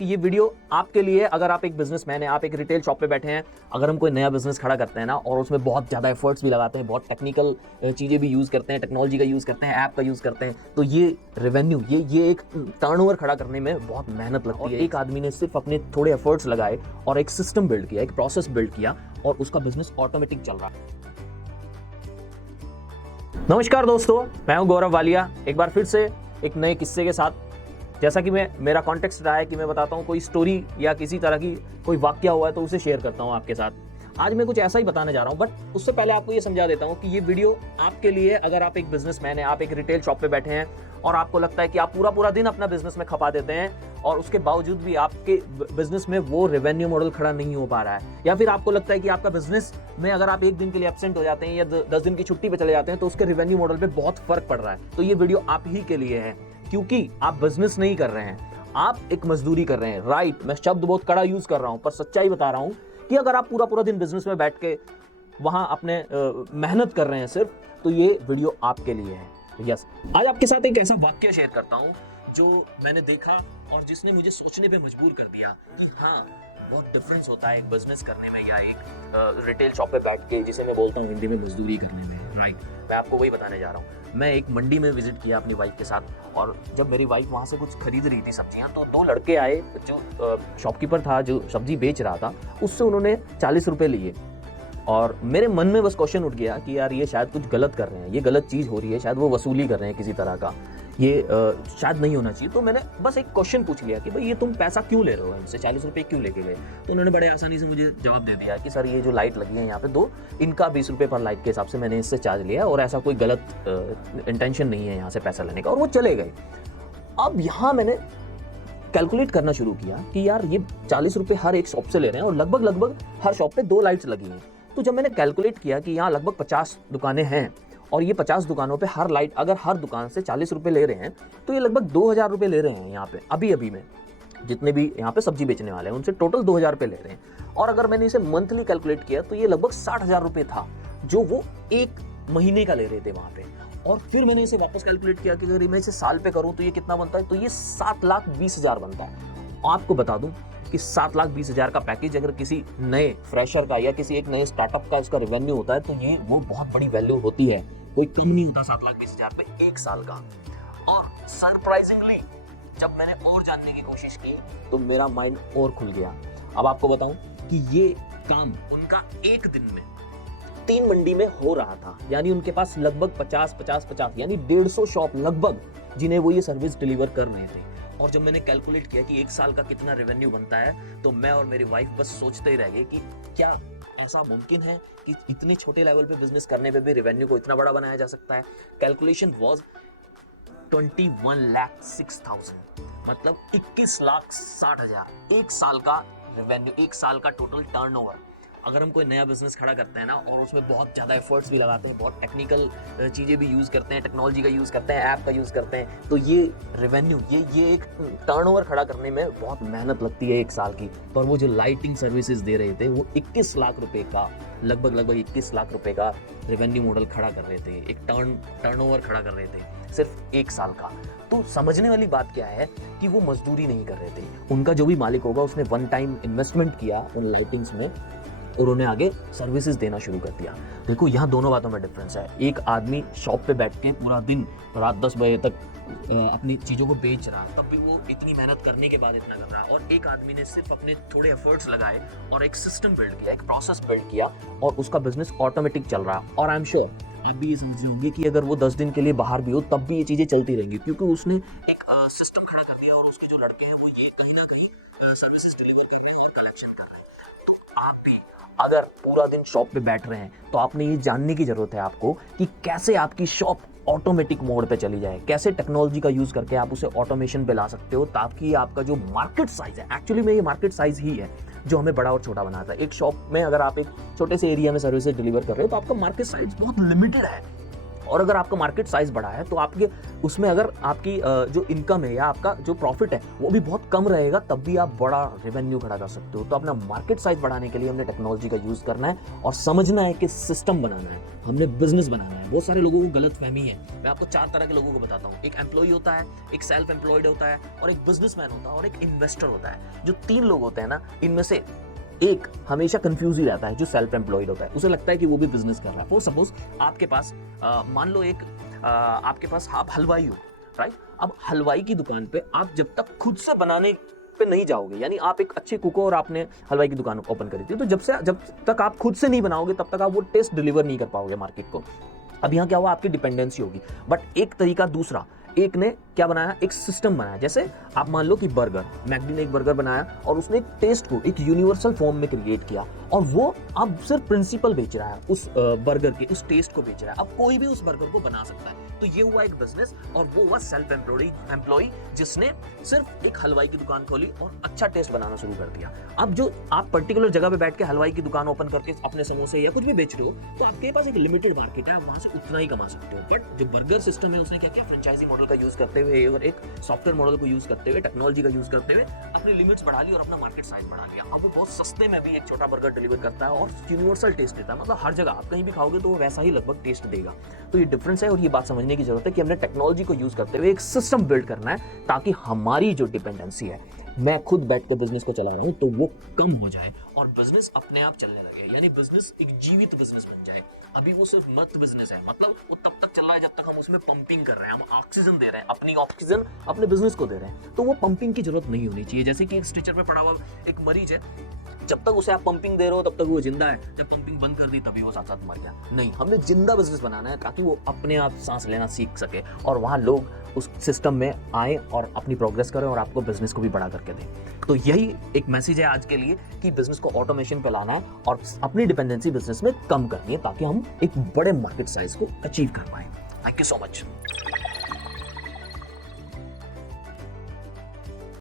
कि ये वीडियो आपके लिए, अगर आप एक बिजनेसमैन है, आप एक रिटेल शॉप पे बैठे हैं, अगर हम कोई नया बिजनेस खड़ा करते हैं ना और उसमें बहुत ज़्यादा एफर्ट्स भी लगाते हैं, बहुत टेक्निकल चीज़ें भी यूज़ करते हैं, टेक्नोलॉजी का यूज़ करते हैं, ऐप का यूज़ करते हैं, तो ये रेवेन्यू, ये एक टर्नओवर खड़ा करने में बहुत मेहनत लगती है। एक आदमी ने सिर्फ अपने थोड़े एफर्ट्स लगाए और एक सिस्टम बिल्ड किया, एक प्रोसेस बिल्ड किया और उसका बिजनेस ऑटोमेटिक चल रहा है। नमस्कार दोस्तों, मैं हूं गौरव वालिया, एक बार फिर से एक नए किस्से के साथ। जैसा कि मेरा कॉन्टेक्स्ट रहा है कि मैं बताता हूं कोई स्टोरी या किसी तरह की कोई वाक्य हुआ है तो उसे शेयर करता हूं आपके साथ। आज मैं कुछ ऐसा ही बताने जा रहा हूं, बट उससे पहले आपको ये समझा देता हूं कि ये वीडियो आपके लिए, अगर आप एक बिजनेसमैन है, आप एक रिटेल शॉप पे बैठे हैं और आपको लगता है कि आप पूरा दिन अपना बिजनेस में खपा देते हैं और उसके बावजूद भी आपके बिजनेस में वो रेवेन्यू मॉडल खड़ा नहीं हो पा रहा है, या फिर आपको लगता है कि आपका बिजनेस में अगर आप एक दिन के लिए एब्सेंट हो जाते हैं या 10 दिन की छुट्टी पे चले जाते हैं तो उसके रेवेन्यू मॉडल पे बहुत फर्क पड़ रहा है, तो ये वीडियो आप ही के लिए है। क्योंकि आप बिजनेस नहीं कर रहे हैं, आप एक मजदूरी कर रहे हैं। राइट, मैं शब्द बहुत कड़ा यूज कर रहा हूं, पर सच्चाई बता रहा हूं कि अगर आप पूरा दिन बिजनेस में बैठ के वहां अपने मेहनत कर रहे हैं सिर्फ, तो ये वीडियो आपके लिए है। यस, आज आपके साथ एक ऐसा वाक्य शेयर करता हूं जो मैंने देखा और जिसने मुझे सोचने पे मजबूर कर दिया कि हाँ, बहुत डिफरेंस होता है एक बिजनेस करने में या एक रिटेल शॉप पे बैठ के, जिसे मैं बोलता हूँ हिंदी में मजदूरी करने में। राइट, मैं आपको वही बताने जा रहा हूँ। मैं एक मंडी में विजिट किया अपनी वाइफ के साथ, और जब मेरी वाइफ वहाँ से कुछ खरीद रही थी सब्जियाँ, तो दो लड़के आए। जो शॉपकीपर था जो सब्जी बेच रहा था, उससे उन्होंने 40 रुपये लिए और मेरे मन में बस क्वेश्चन उठ गया कि यार ये शायद कुछ गलत कर रहे हैं, ये गलत चीज़ हो रही है, शायद वो वसूली कर रहे हैं किसी तरह का, ये शायद नहीं होना चाहिए। तो मैंने बस एक क्वेश्चन पूछ लिया कि भाई ये तुम पैसा क्यों ले रहे हो, इनसे 40 रुपये क्यों लेके गए? तो उन्होंने बड़े आसानी से मुझे जवाब दे दिया कि सर ये जो लाइट लगी है यहाँ पे दो, इनका 20 रुपये पर लाइट के हिसाब से मैंने इससे चार्ज लिया और ऐसा कोई गलत इंटेंशन नहीं है यहाँ से पैसा लेने का, और वो चले गए। अब यहाँ मैंने कैलकुलेट करना शुरू किया कि यार ये 40 रुपये हर एक शॉप से ले रहे हैं और लगभग हर शॉप पे 2 लाइट्स लगी हैं। तो जब मैंने कैलकुलेट किया कि यहाँ लगभग 50 दुकानें हैं और ये 50 दुकानों पे हर लाइट, अगर हर दुकान से 40 रुपये ले रहे हैं, तो ये लगभग 2000 रुपये ले रहे हैं यहाँ पे अभी में। जितने भी यहाँ पे सब्जी बेचने वाले हैं उनसे टोटल 2000 रुपये ले रहे हैं, और अगर मैंने इसे मंथली कैलकुलेट किया तो ये लगभग 60,000 रुपये था जो वो एक महीने का ले रहे थे वहाँ पे। और फिर मैंने इसे वापस कैलकुलेट किया कि अगर मैं इसे साल पे करूँ तो ये कितना बनता है, तो ये 7,20,000 बनता है। आपको बता दूं कि 7,20,000 का पैकेज अगर किसी नए फ्रेशर का या किसी एक नए स्टार्टअप का इसका रेवेन्यू होता है, तो ये वो बहुत बड़ी वैल्यू होती है, कोई कम नहीं होता 7,20,000 पे एक साल का। और सरप्राइजिंगली जब मैंने और जानने की कोशिश की तो मेरा माइंड और खुल गया। अब आपको बताऊं कि ये काम उनका एक दिन में 3 मंडी में हो रहा था, यानी उनके पास लगभग 50 यानी 150 शॉप लगभग जिन्हें वो ये सर्विस डिलीवर कर रहे थे। और जब मैंने कैलकुलेट किया कि एक साल का कितना रेवेन्यू बनता है, तो मैं और मेरी वाइफ बस सोचते ही रह गए कि क्या ऐसा मुमकिन है कि इतने छोटे लेवल पे बिजनेस करने पे भी रेवेन्यू को इतना बड़ा बनाया जा सकता है। कैलकुलेशन वाज 21,06,000, मतलब 21,60,000 एक साल का रेवेन्यू, एक साल का टोटल टर्नओवर। अगर हम कोई नया बिजनेस खड़ा करते हैं ना और उसमें बहुत ज़्यादा एफर्ट्स भी लगाते हैं, बहुत टेक्निकल चीज़ें भी यूज़ करते हैं, टेक्नोलॉजी का यूज़ करते हैं, ऐप का यूज़ करते हैं, तो ये रेवेन्यू, ये एक टर्नओवर खड़ा करने में बहुत मेहनत लगती है एक साल की। पर वो जो लाइटिंग सर्विसेज दे रहे थे वो 21 लाख रुपए का, लगभग 21 लाख रुपए का रेवेन्यू मॉडल खड़ा कर रहे थे, एक टर्नओवर खड़ा कर रहे थे सिर्फ एक साल का। तो समझने वाली बात क्या है कि वो मजदूरी नहीं कर रहे थे, उनका जो भी मालिक होगा उसने वन टाइम इन्वेस्टमेंट किया उन लाइटिंग्स में और उन्हें आगे सर्विसेज देना शुरू कर दिया। देखो यहाँ दोनों बातों में डिफरेंस है। एक आदमी शॉप पे बैठ के पूरा दिन रात 10 बजे तक अपनी चीज़ों को बेच रहा, तब भी वो इतनी मेहनत करने के बाद इतना कर रहा है, और एक आदमी ने सिर्फ अपने थोड़े एफर्ट्स लगाए और एक सिस्टम बिल्ड किया, एक प्रोसेस बिल्ड किया और उसका बिजनेस ऑटोमेटिक चल रहा है। और आई एम श्योर आप भी ये समझ होंगे कि अगर वो 10 दिन के लिए बाहर भी हो तब भी ये चीज़ें चलती रहेंगी, क्योंकि उसने एक सिस्टम खड़ा कर दिया और उसके जो लड़के हैं वो ये कहीं ना कहीं सर्विसेज डिलीवर कर रहे हैं और कलेक्शन कर रहे हैं। तो आप भी अगर पूरा दिन शॉप पे बैठ रहे हैं तो आपने ये जानने की जरूरत है आपको कि कैसे आपकी शॉप ऑटोमेटिक मोड पे चली जाए, कैसे टेक्नोलॉजी का यूज करके आप उसे ऑटोमेशन पे ला सकते हो, ताकि आपका जो मार्केट साइज है, एक्चुअली में ये मार्केट साइज ही है जो हमें बड़ा और छोटा बनाता है। एक शॉप में अगर आप एक छोटे से एरिया में सर्विसेज डिलीवर कर रहे हो तो आपका मार्केट साइज बहुत लिमिटेड है और अगर आपका मार्केट साइज बड़ा है तो आपके उसमें अगर आपकी जो इनकम है या आपका जो प्रॉफिट है वो भी बहुत कम रहेगा, तब भी आप बड़ा रेवेन्यू खड़ा कर सकते हो। तो अपना मार्केट साइज बढ़ाने के लिए हमने टेक्नोलॉजी का यूज करना है और समझना है कि सिस्टम बनाना है, हमने बिजनेस बनाना है। बहुत सारे लोगों को गलत फहमी है। मैं आपको 4 तरह के लोगों को बताता हूँ। एक एम्प्लॉय होता है, एक सेल्फ एम्प्लॉयड होता है, और एक बिजनेसमैन होता है, और एक इन्वेस्टर होता है। जो 3 लोग होते हैं ना, इनमें से एक हमेशा कंफ्यूज ही रहता है, जो सेल्फ एम्प्लॉयड होता है। उसे लगता है कि वो भी बिजनेस कर रहा है। फॉर सपोज आपके पास मान लो एक आपके पास आप हलवाई हो, राइट। अब हलवाई की दुकान पे आप जब तक खुद से बनाने पे नहीं जाओगे, यानी आप एक अच्छे कुक हो और आपने हलवाई की दुकान ओपन करी थी, तो जब तक आप खुद से नहीं बनाओगे तब तक आप वो टेस्ट डिलीवर नहीं कर पाओगे मार्केट को। अब यहाँ क्या हुआ, आपकी डिपेंडेंसी होगी। बट एक तरीका दूसरा, एक ने क्या बनाया, एक सिस्टम बनाया। जैसे आप मान लो कि बर्गर, मैकडी ने एक बर्गर बनाया और उसने एक टेस्ट को एक यूनिवर्सल फॉर्म में क्रिएट किया, और वो अब सिर्फ प्रिंसिपल बेच रहा है, उस बर्गर के उस टेस्ट को बेच रहा है। अब कोई भी उस बर्गर को बना सकता है। तो ये हुआ एक बिजनेस, और वो हुआ सेल्फ एम्प्लॉय जिसने सिर्फ एक हलवाई की दुकान खोली और अच्छा टेस्ट बनाना शुरू कर दिया। अब जो आप पर्टिकुलर जगह पे बैठ के हलवाई की दुकान ओपन करके अपने समोसे या कुछ भी बेच रहे हो, तो आपके पास एक लिमिटेड मार्केट है, आप वहां से उतना ही कमा सकते हो। बट जो बर्गर सिस्टम है उसने क्या किया, फ्रेंचाइजी मॉडल का यूज करते हुए और एक सॉफ्टवेयर मॉडल को यूज करते हुए, टेक्नोलॉजी का यूज करते हुए अपनी लिमिट्स बढ़ा ली और अपना मार्केट साइज बढ़ा लिया। अब वो बहुत सस्ते में भी एक छोटा बर्गर डिलीवर करता है और यूनिवर्सल टेस्ट देता है। मतलब हर जगह आप कहीं भी खाओगे तो वो वैसा ही लगभग टेस्ट देगा। तो ये डिफरेंस है, और ये बात समझने की जरूरत है कि हमने टेक्नोलॉजी को यूज करते हुए एक सिस्टम बिल्ड करना है, ताकि हमारी जो डिपेंडेंसी है, मैं खुद बैठ के बिजनेस को चला रहा हूं, तो वो कम हो जाए और बिजनेस अपने आप चलने लगे। यानी बिजनेस एक जीवित बिजनेस बन जाए। अभी वो सिर्फ मत बिजनेस है, मतलब वो तब तक चल रहा है जब तक हम उसमें पंपिंग कर रहे हैं, हम ऑक्सीजन दे रहे हैं, अपनी ऑक्सीजन अपने बिजनेस को दे रहे हैं। तो वो पंपिंग की जरूरत नहीं होनी चाहिए। जैसे कि एक स्ट्रेचर पे पड़ा हुआ एक मरीज है, जब तक उसे आप पंपिंग दे रहे हो तब तक वो जिंदा है, जब पंपिंग बंद कर दी तभी वो साथ साथ मर गया। नहीं, हमने जिंदा बिजनेस बनाना है ताकि वो अपने आप सांस लेना सीख सके और वहां लोग उस सिस्टम में आए और अपनी प्रोग्रेस करें और आपको बिजनेस को भी बड़ा करके दें। तो यही एक मैसेज है आज के लिए कि बिजनेस को ऑटोमेशन पे लाना है और अपनी डिपेंडेंसी बिजनेस में कम करनी है, ताकि हम एक बड़े मार्केट साइज को अचीव कर पाए। Thank you so much.